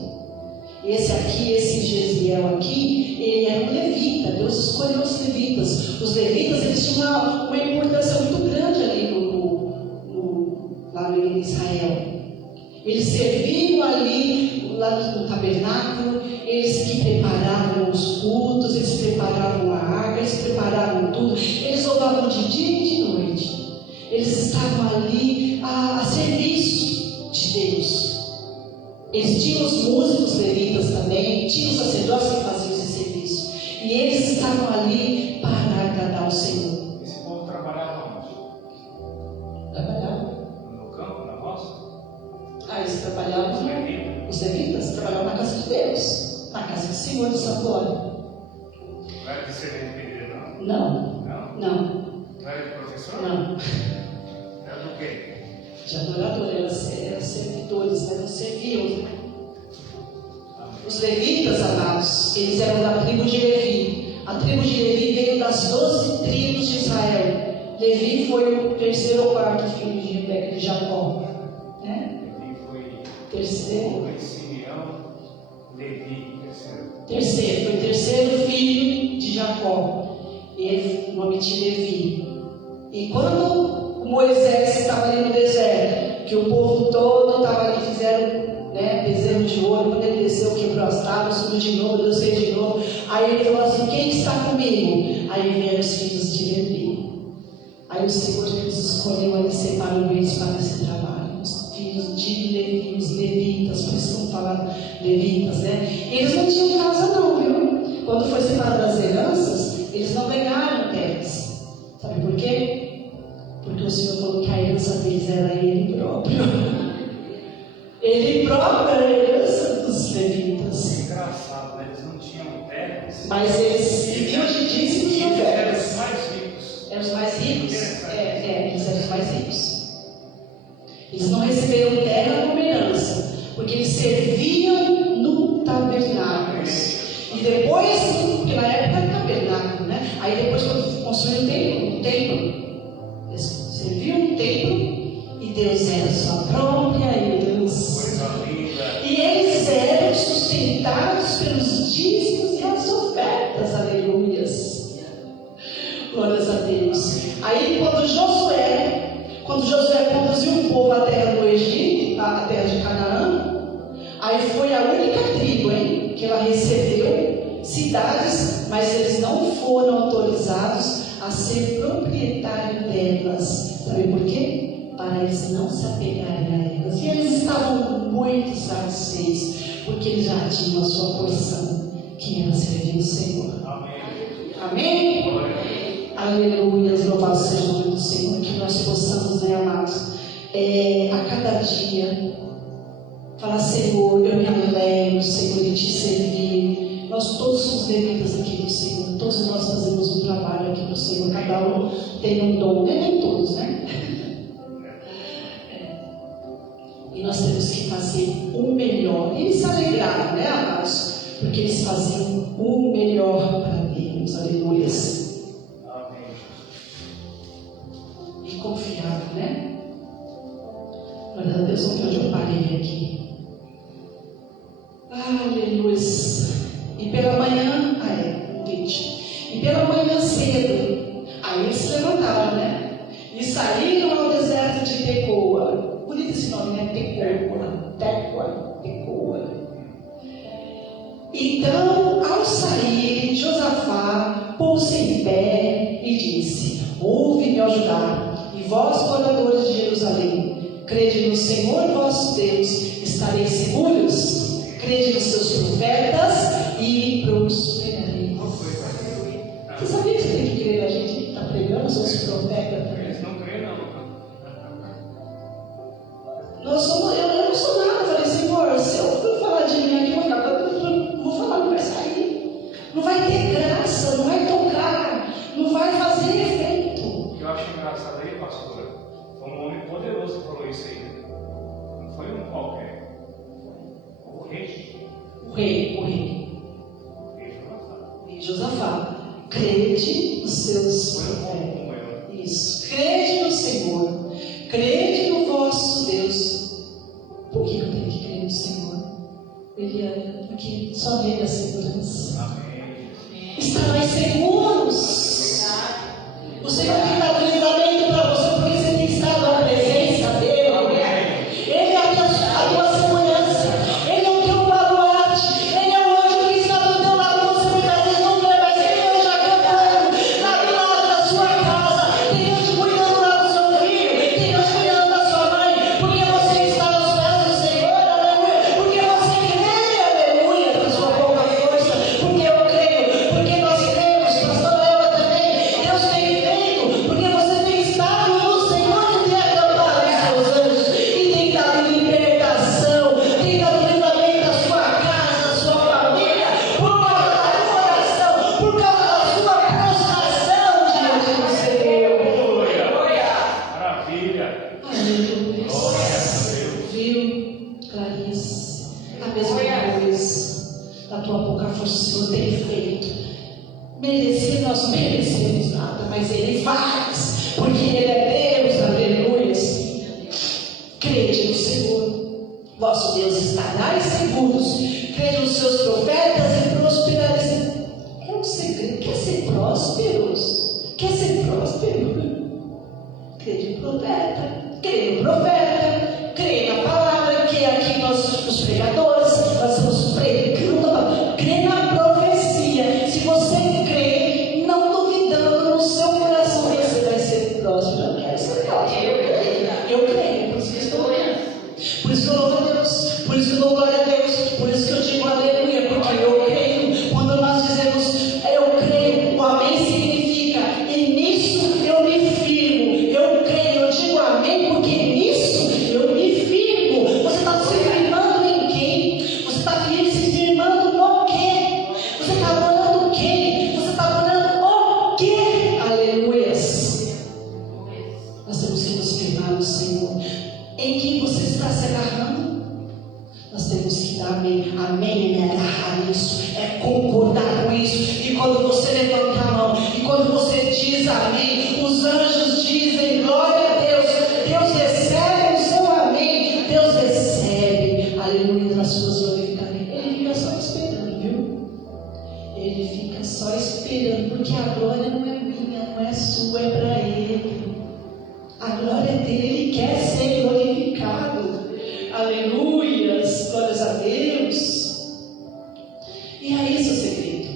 Esse aqui, esse Gesiel aqui, ele era um levita. Deus escolheu os levitas. Os levitas, eles tinham uma importância muito grande ali lá em Israel. Eles serviam ali, lá no tabernáculo, eles que preparavam os cultos, eles preparavam a arca, eles preparavam tudo. Eles louvavam de dia e de noite. Eles estavam ali a serviço de Deus. Eles tinham os músicos levitas também, tinham os sacerdotes que faziam esse serviço. E eles estavam ali para agradar o Senhor. Esse povo trabalhava onde? Trabalhavam? No campo, na roça? Eles trabalhavam. Os levitas trabalhavam na casa de Deus, na casa do Senhor de Santuário. Não era de ser não? Não. Não? Não. Não era de professor? Não. Era do quê? De adorador, eram servidores, não serviam. Os levitas, amados, eles eram da tribo de Levi. A tribo de Levi veio das 12 tribos de Israel. Levi foi o terceiro ou quarto filho de Rebeca de Jacó. Né? Levi foi Terceiro. Simeão, Levi, Terceiro, foi o terceiro filho de Jacó. Ele, o nome de Levi. E quando Moisés estava ali no deserto, que o povo todo estava ali, fizeram bezerro de ouro, quando ele desceu, quebrou as tábuas, subiu de novo, Deus fez de novo. Aí ele falou assim: quem está comigo? Aí vieram os filhos de Levi. Aí o Senhor Deus escolheu ali, separou eles para esse trabalho. Os filhos de Levi, os levitas, por isso estão falando levitas, né? Eles não tinham casa não, viu? Quando foi separado as heranças, eles não ganharam terras. Sabe por quê? Porque o Senhor falou que a herança deles era Ele próprio. Ele próprio era a herança dos levitas. Engraçado, né? Eles não tinham terras. Mas eles viviam de dízimos e eram ofertas. os mais ricos. Eram os mais ricos? Eles eram os mais ricos. Eles não receberam terra como herança, porque eles serviam no tabernáculo. E depois, porque na época era tabernáculo, né? Aí depois quando construíram o templo, eles serviam no templo e Deus era a sua própria herança. Coisa linda. E eles eram sustentados pelos dízimos e as ofertas, aleluias. Glórias a Deus. Aí quando Josué conduziu o povo à terra do Egito, à terra de Canaã, aí foi a única tribo, que ela recebeu cidades, mas eles não foram autorizados a ser proprietário delas. Sabe por quê? Para eles não se apegarem a elas. E eles estavam muito satisfeitos, porque eles já tinham a sua porção, que era servir o Senhor. Amém. Amém? Aleluia, louvado seja o nome do Senhor. Que nós possamos, amados, a cada dia falar: Senhor, eu me alegro, Senhor, de te servir. Nós todos somos levitas aqui do Senhor. Todos nós fazemos um trabalho aqui do Senhor. Cada um tem um dom, nem todos, né? E nós temos que fazer o melhor. E eles se alegraram, né, amados? Porque eles faziam o melhor para Deus. Aleluia. Amém. E confiavam, né? Glória a Deus, onde eu parei aqui. Aleluia. E pela manhã, 20. E pela manhã cedo, aí eles se levantaram, né? E saíram ao deserto de Tecoa. Bonito esse nome, né? Tecoa. Então, ao sair, Josafá pôs-se em pé e disse: ouve-me, ó Judá, e vós, moradores de Jerusalém, crede no Senhor vosso Deus, estareis seguros. Crede nos seus profetas e prosperareis. Você sabia que você tem que crer na gente que está pregando os seus profetas também? Eles não creem, não. Eu não sou nada. Eu falei: Senhor, se eu for falar de mim aqui, eu vou falar, não vai sair. Não vai ter graça, não vai tocar, não vai fazer efeito. Eu acho engraçado aí, pastora. Foi um homem poderoso que falou isso aí. Não foi um qualquer. O rei. O rei Josafá. Crede nos seus profetas. isso. Crede no Senhor. Crede no vosso Deus. Por que eu tenho que crer no Senhor? Eliana, porque só nele a segurança. Estarás seguros. O Senhor tem dado livramento para você porque você tem estado na presença dele. Ele é a tua segurança. Ele é o teu baluarte. Ele é o anjo que está do teu lado. Você muitas vezes não vê, mas tem anjo acampando lá do lado da sua casa. Tem anjo cuidando lá do seu filho. Tem anjo cuidando da sua mãe. Porque você está aos pés do Senhor, aleluia. Porque você crê, aleluia, com sua pouca força. Porque eu creio. Porque nós cremos, pastor Eva também. Deus tem feito. Porque você tem estado no Senhor e tem acampado os seus anjos. E tem dado libertação. Tem dado livramento à sua casa, à sua família. Por causa da tua oração. Por causa da sua prostração diante do Senhor. Maravilha. Aleluia. Viu, Clarice? A mesma coisa. A tua pouca força o Senhor tem feito. Merecer, nós merecemos nada, mas Ele faz, porque Ele é Deus, aleluia. Crede no Senhor, vosso Deus, estarais seguros. Crede nos seus profetas e prosperareis. É um segredo. Quer ser prósperos? Quer ser próspero? Crê no profeta, crê no profeta, crê na palavra, que aqui nós, os pregadores, nós estamos pregando, crê na profecia. Se você crê, não duvidando no seu coração, você vai ser próspero. Eu quero ser próspero. Eu creio, por isso que estou orando. Por isso que eu louvo a Deus, por isso que eu dou glória a Deus, por isso que eu digo aleluia, porque eu creio. Quando nós dizemos eu creio, o amém significa e nisso eu me firmo. Eu creio, eu digo amém, porque nisso eu me firmo. Você está se firmando em quem? Você está se firmando no quê? Você está adorando quem? Você está adorando o quê? Aleluias. Nós temos que nos firmar no Senhor. Em quem você está se agarrando? Nós temos que dar amém. Amém é me agarrar nisso, é concordar com isso. E quando você levanta a mão, e quando você diz amém, os anjos dizem glória a Deus. Deus recebe o seu amém. Deus recebe, aleluia, nas suas glorificações. Ele fica só esperando, viu? Ele fica só esperando, porque a glória não é minha, não é sua, é para Ele. A glória dele, Ele quer ser glorificado. Aleluias, glórias a Deus. E aí esse é o segredo.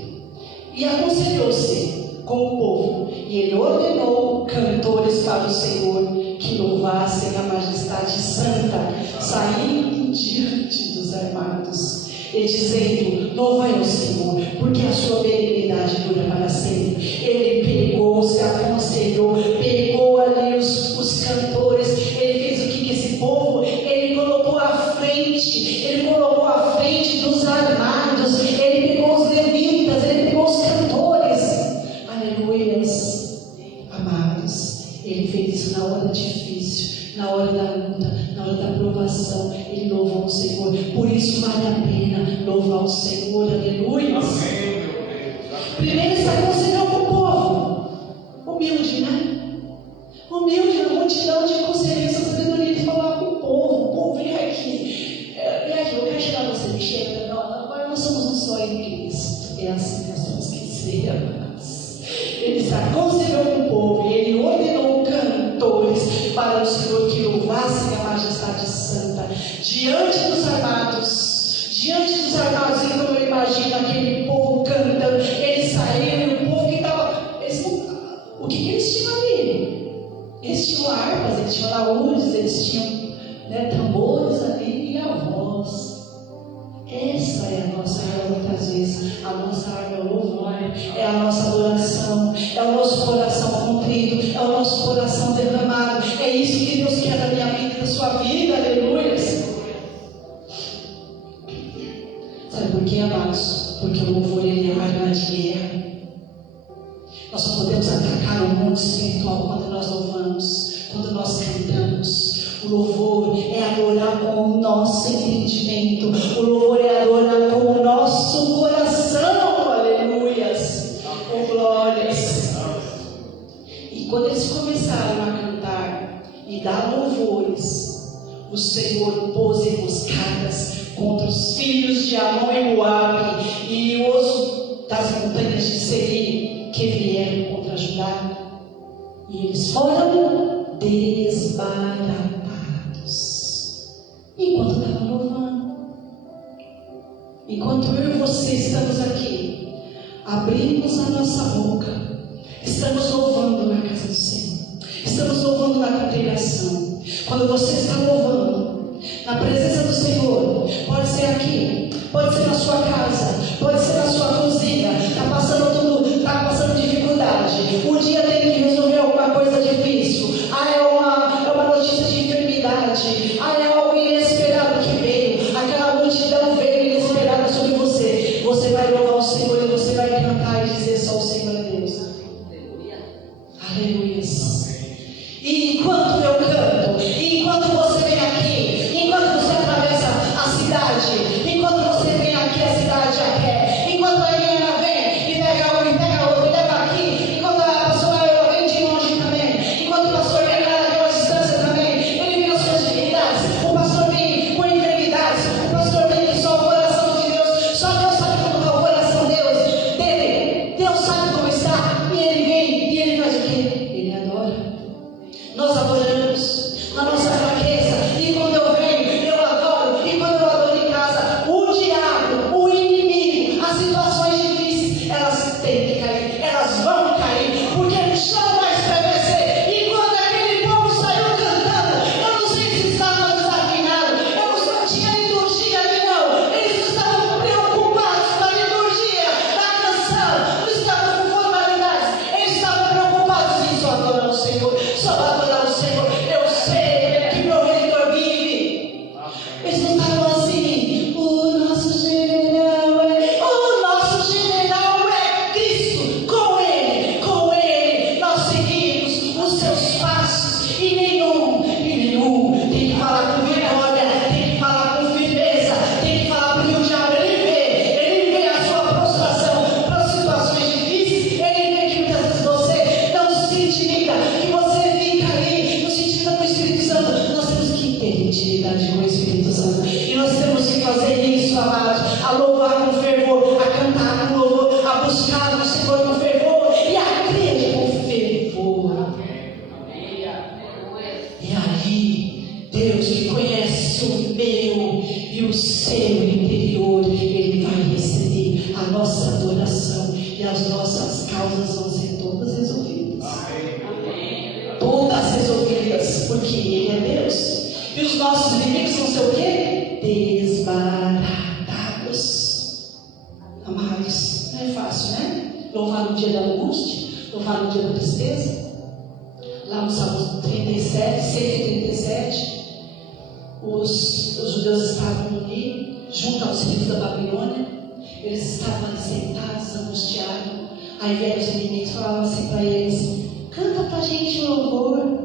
E aconselhou-se com o povo, e ele ordenou cantores para o Senhor, que louvassem a majestade santa, saindo diante dos armados, e dizendo: louvai ao Senhor, porque a sua benignidade dura para sempre. Ele pegou, se aconselhou, pegou ali os cantores. Ele fez o que esse povo? Ele colocou à frente, ele colocou à frente dos armados. Ele pegou os levitas, ele pegou os cantores. Aleluias, amados. Ele fez isso na hora difícil, na hora da luta, na hora da provação. Ele louvou o Senhor. Por isso vale a pena louvar o Senhor. Aleluias. Primeiro se aconselhou com o povo. Humilde, né? Humilde na multidão de conselheiros, sabedoria. Ele falava com o povo. O povo, vem aqui. Vem aqui, eu quero chegar você. Me chega. Não, agora nós somos um só em Cristo. É assim que nós temos que ser, amados. Ele se aconselhou com o povo e ele ordenou cantores para o Senhor que louvassem a majestade santa diante dos armados. Diante dos armados, então eu imagino aquele povo cantando. Eles saíram e o povo que estava. O que eles tinham ali? Eles tinham harpas, eles tinham laúdes, eles tinham tambores ali e a voz. Essa é a nossa arma, muitas vezes. A nossa arma é o louvor, é a nossa adoração, é o nosso coração contrito, é o nosso coração derramado. É isso que Deus quer da minha vida e da sua vida, aleluia. Sabe por quê, amados? Porque o louvor é a arma de guerra. Nós só podemos atacar o mundo espiritual quando nós louvamos, quando nós cantamos. O louvor é adorar com o nosso entendimento. O louvor é adorar com o nosso coração. Aleluias. Oh, glórias. E quando eles começaram o Senhor pôs emboscadas contra os filhos de Amon e Moabe e os das montanhas de Seir, que vieram contra Judá, e eles foram desbaratados. Enquanto estava louvando, enquanto eu e você estamos aqui, abrimos a nossa boca, estamos louvando na casa do Senhor, estamos louvando na congregação. Quando você está louvando na presença do Senhor, pode ser aqui, pode ser na sua casa, pode ser na sua cozinha, está passando dificuldade, um dia tem que resolver alguma coisa difícil, é uma notícia de enfermidade, é algo inesperado que veio, aquela multidão veio inesperada sobre você. Você vai louvar o Senhor e você vai cantar e dizer: só o Senhor é Deus. Aleluia. E enquanto eu canto, enquanto você vem aqui, enquanto você atravessa a cidade, enquanto você vem aqui a cidade a pé, enquanto a Eliana vem e pega um e pega outro e leva aqui, enquanto a pastora ela vem de longe também, enquanto o pastor vem lá daquela distância também, ele vem com as suas dificuldades, o pastor vem com enfermidades, o pastor vem que só o coração de Deus, só Deus sabe como está o coração dele, Deus sabe como está, e ele vem e ele faz o quê? Ele adora. Nós adoramos na nossa fraqueza, e quando eu venho, eu adoro, e quando eu adoro em casa, o diabo, o inimigo, as situações difíceis, elas têm que cair, elas vão cair, porque o chão vai estremecer. E quando aquele povo saiu cantando, eu não sei se estavam desafinados, eu não sei se tinha liturgia ali não, eles estavam preocupados com a liturgia, na canção, não estavam com formalidades, eles estavam preocupados em só adorar o Senhor, só adorar o Senhor. Eu sei que meu Redentor vive. Eles não estavam assim: o nosso general é Cristo. Com ele nós seguimos os seus passos, e nenhum tem que falar com vitória, tem que falar com firmeza, tem que falar porque o diabo ele vê a sua prostração para situações difíceis, ele vê que muitas vezes você não se intimida, que você fica ali no sentido do Espírito Santo. Nós temos que ter intimidade com o Espírito Santo, e nós temos que fazer isso, amados, a louvar com fervor, a cantar com louvor, a buscar o Senhor com fervor e a crer com fervor. E aí, Deus que conhece o meu e o seu interior, Ele vai receber a nossa adoração, e as nossas causas vão ser todas resolvidas. Todas resolvidas, porque Ele é Deus. E os nossos inimigos vão ser o quê? Desbaratados. Amados, não é fácil, né? Louvar no dia da angústia, louvar no dia da tristeza. Lá no Salmo 137, os judeus estavam ali, junto aos filhos da Babilônia. Eles estavam ali sentados, angustiados. Aí vieram os inimigos e falavam assim para eles: canta pra gente um louvor.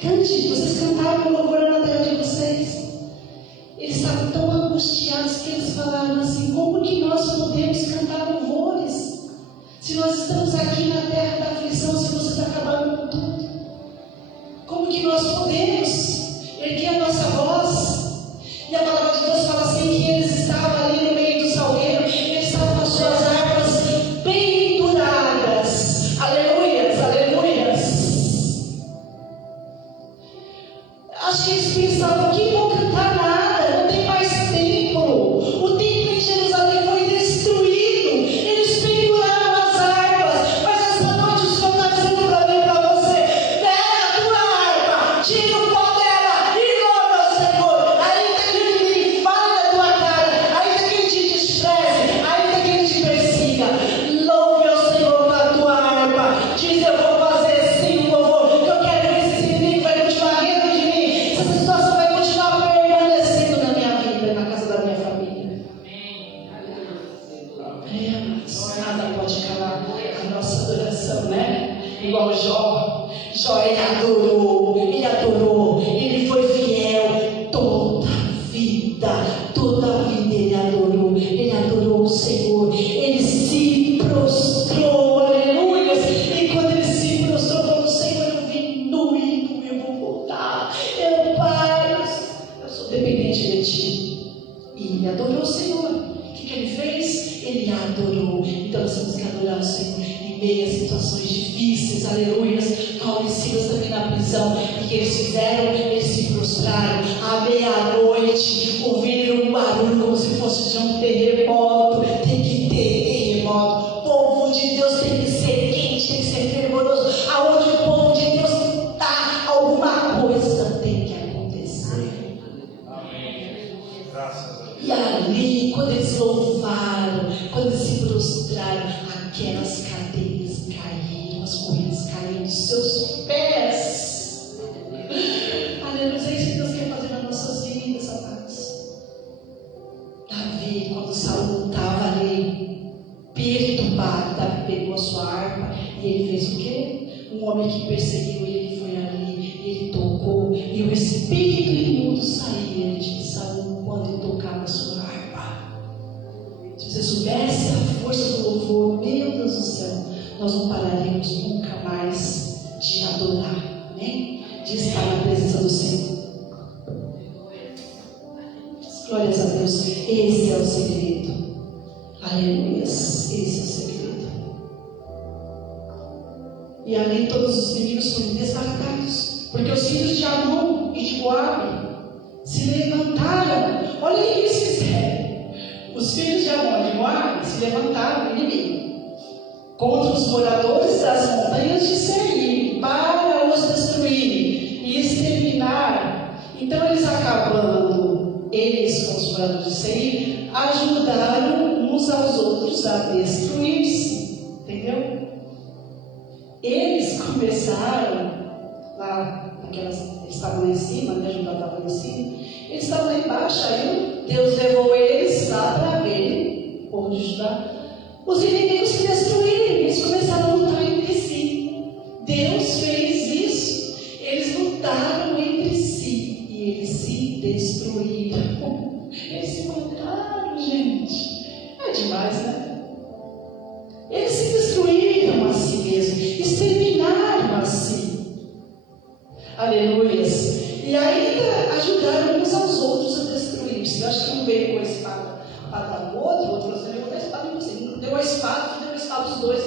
Cante, vocês cantaram o louvor na terra de vocês. Eles estavam tão angustiados que eles falaram assim: como que nós podemos cantar louvores se nós estamos aqui na terra da aflição, se vocês acabaram com tudo? Como que nós podemos erguer a nossa voz? E a palavra de Deus fala assim que eles estavam ali no meio do salgueiro, eles estavam com as suas harpas penduradas. Aleluias, aleluias. Acho que eles pensavam: que vão cantar nada, não tem mais templo. O templo em Jerusalém foi destruído. Eles penduraram as harpas. Mas essa noite o Senhor está dizendo para mim e para você: pega a tua harpa, tira o pó dela e louva o Senhor. Ainda que ele fale da tua cara, ainda que ele te despreze, ainda que ele te persiga, louve ao Senhor com a tua harpa. Diz: eu vou fazer sim o louvor, que eu quero ver se esse inimigo vai continuar rindo de mim, se essa situação vai continuar permanecendo na minha vida, na casa da minha família. Nada pode calar a nossa adoração, né? Igual Jó ele adorou, ele foi fiel toda a vida ele adorou o Senhor, ele se prostrou, aleluia. E quando ele se prostrou, falou: Senhor, eu vim nu e eu vou voltar. Pai, adorar o Senhor em meio a situações difíceis, aleluia. Paulo e Silas também na prisão, e que eles fizeram, eles se prostraram à meia-noite, ouviram um barulho como se fosse de um terremoto. Tem que ter terremoto. O povo de Deus tem que ser quente, tem que ser fervoroso. Aonde o povo de Deus está, alguma coisa tem que acontecer. Amém. Graças a Deus. E ali, quando eles louvaram, quando eles se prostraram, aquelas cadeias caíram, as correntes caíram dos seus pés. Aleluia, é isso que Deus quer fazer nas nossas vidas, amados. Davi, quando Saul estava ali perturbado, Davi pegou a sua harpa e ele fez o quê? Um homem que perseguiu ele foi ali, ele tocou, e o espírito imundo saía. Ele disse: Saul, pode tocar na sua harpa. Se você soubesse a força do louvor, meu Deus do céu, nós não pararemos nunca mais de adorar, amém? De estar na presença do Senhor. Glórias a Deus. Esse é o segredo. Aleluia. Esse é o segredo. E além de todos os inimigos foram desbaratados, porque os filhos de Amon e de Moabe se levantaram. Olha o que eles fizeram. Os filhos de Amon e de Moabe se levantaram, inimigo, contra os moradores das montanhas de Seir, para os destruírem e exterminar. Então eles, acabando eles com os moradores de Seir, ajudaram uns aos outros a destruir-se. Entendeu? Eles começaram lá, eles estavam lá em cima, né? Judá estava lá em cima, eles estavam lá embaixo. Aí Deus levou eles lá para ver o povo de Judá. Os inimigos se destruíram, eles começaram a lutar entre si. Deus fez isso. Eles lutaram entre si e eles se destruíram. Eles se mataram, gente. É demais, né? Eles se destruíram a si mesmos, exterminaram a si. Aleluias. E ainda ajudaram uns aos outros a destruir-se. Eu acho que um veio com a espada para o outro trouxe a espada em você. Não deu a espada, deu a espada os dois.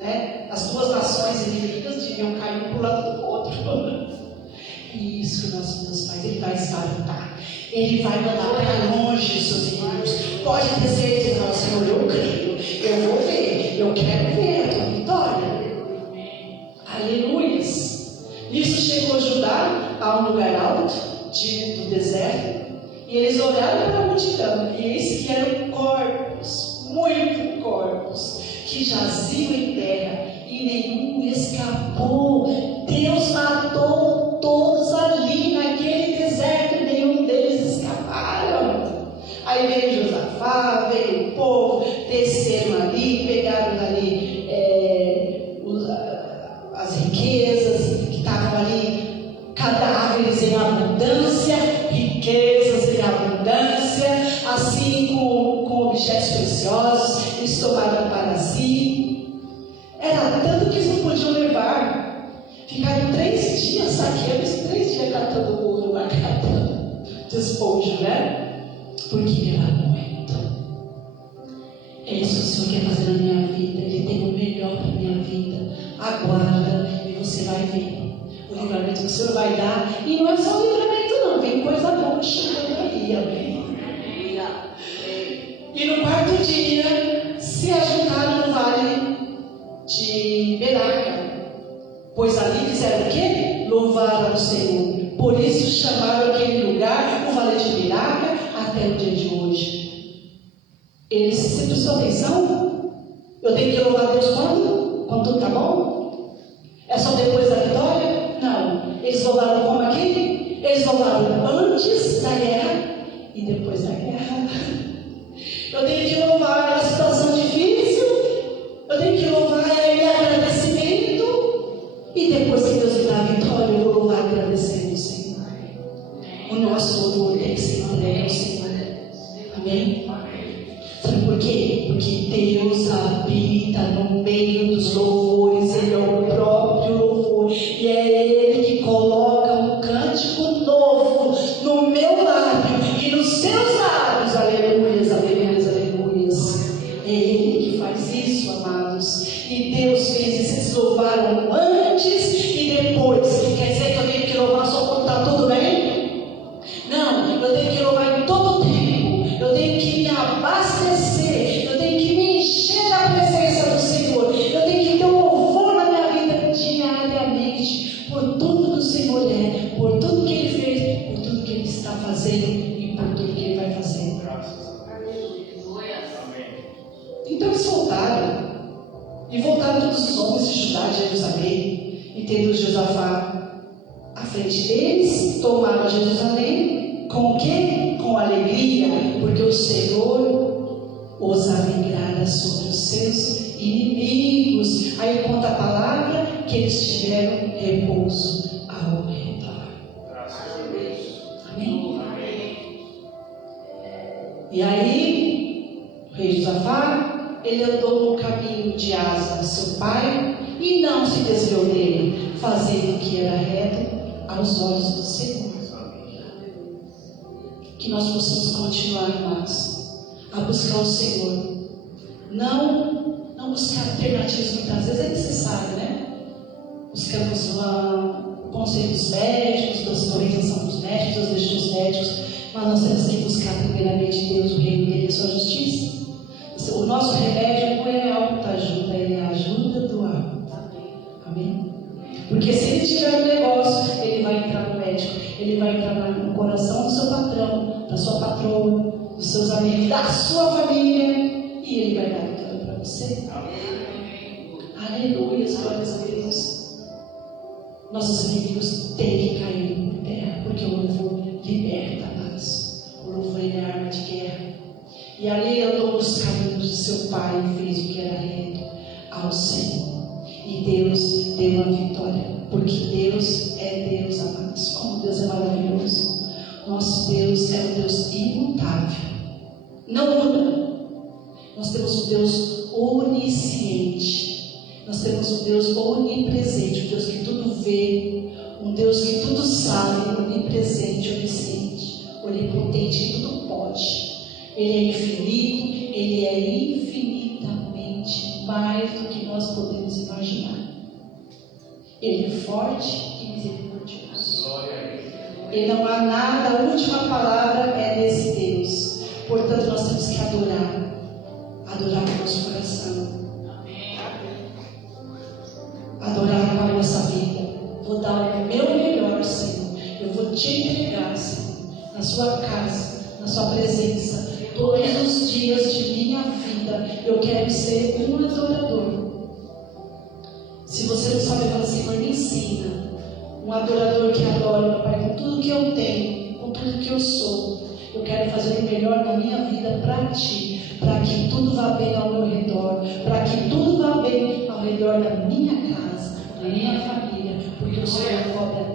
Né? As duas nações inimigas deviam cair um para o lado do outro. E isso que o nosso Deus faz. Ele vai espantar. Ele vai mandar para longe os seus inimigos. Pode ter certeza, Senhor, eu creio. Eu vou ver. Eu quero ver a tua vitória. Aleluias. Isso chegou a Judá a um lugar alto do deserto. E eles olharam para a multidão. E eis que eram corpos, muitos corpos, que jaziam em terra. E nenhum escapou. Deus matou todos ali naquele deserto. E nenhum deles escaparam. Aí veio Josafá, veio o povo, desceram ali, pegaram ali as riquezas que estavam ali, cadáveres em abundância, riquezas em abundância, assim com objetos preciosos, eles tomaram para si. Era tanto que eles não podiam levar. Ficaram 3 dias saqueando, 3 dias catando ouro, catando despojo, né? Porque era muito. É isso que o Senhor quer fazer na minha vida. Ele tem o melhor para a minha vida. Aguarda e você vai ver o livramento que o Senhor vai dar. E não é só o livramento, não. Tem coisa boa chegando aí, amém? E no 4º dia se ajuntaram no vale de Beraca, pois ali fizeram o quê? Louvaram o Senhor. Por isso chamaram aquele lugar o vale de Beraca até o dia de hoje. Eles, se prestou atenção? Eu tenho que louvar a Deus quando? Quando tudo está bom? É só depois da vitória? Não. Eles louvaram como aqui? Eles louvaram antes da guerra e depois da guerra. Eu tenho que louvar na situação difícil. Eu tenho que louvar em agradecimento. E depois que Deus me dá a vitória, eu vou louvar agradecendo o Senhor. O nosso louvor tem que ser entregue ao Senhor. Amém? Sabe por quê? Porque Deus habita no meio dos louvores. Ele é o próprio louvor. E é Ele que coloca um cântico novo no meu lábio e nos seus lábios. Aleluias, aleluias, aleluias. É Ele que faz faz isso, amados. E Deus fez isso. Eles louvaram antes e depois. Quer dizer que eu tenho que louvar só quando está tudo bem? Não, eu tenho que louvar em todo o tempo. Eu tenho que me abastecer. Eu tenho que me encher da presença do Senhor. Eu tenho que ter um louvor na minha vida diariamente. Por tudo que o Senhor é, por tudo que Ele fez, por tudo que Ele está fazendo e por tudo que Ele vai fazer. Então eles voltaram. E voltaram todos os homens de Judá, de Jerusalém. E tendo Josafá à frente deles, tomaram Jerusalém. Com o quê? Com alegria, porque o Senhor os alegrara sobre os seus inimigos. Aí conta a palavra que eles tiveram repouso ao redor. Amém? E aí, o rei Josafá, ele andou no caminho de Asa, seu pai, e não se desviou dele, fazendo o que era reto aos olhos do Senhor. Que nós possamos continuar, amados, a buscar o Senhor. Não buscar alternativas, muitas vezes é necessário, né? Buscamos o conselho dos médicos, da orientação dos médicos, das leis dos médicos, mas nós temos que buscar primeiramente Deus, o reino dele e a sua justiça. O nosso remédio não é autoajuda, ele é a ajuda do alto. Amém? Porque se ele tiver um negócio, ele vai entrar no médico, ele vai entrar no coração do seu patrão, da sua patroa, dos seus amigos, da sua família, e ele vai dar tudo para você. Aleluia, glórias a Deus. Nossos inimigos têm que cair em terra, porque o louvor liberta, amados. O louvor é arma de guerra. E ali andou nos caminhos de seu pai e fez o que era reto ao Senhor. E Deus deu a vitória, porque Deus é Deus, amados. Como Deus é maravilhoso. Nosso Deus é um Deus imutável, não muda. Nós temos um Deus onisciente. Nós temos um Deus onipresente, um Deus que tudo vê, um Deus que tudo sabe, onipresente, onisciente, onipotente, que tudo pode. Ele é infinito, Ele é infinitamente mais do que nós podemos imaginar. Ele é forte e misericordioso. E não há nada, a última palavra é desse Deus. Portanto, nós temos que adorar com o nosso coração. Adorar com a nossa vida. Vou dar o meu melhor, Senhor. Eu vou te entregar, Senhor, na sua casa, na sua presença, todos os dias de minha vida. Eu quero ser um adorador. Se você não sabe falar, Senhor, me ensina. Um adorador que adora, meu Pai, com tudo que eu tenho, com tudo que eu sou. Eu quero fazer o melhor na minha vida para Ti, para que tudo vá bem ao meu redor, para que tudo vá bem ao redor da minha casa, da minha família, porque o Senhor cobra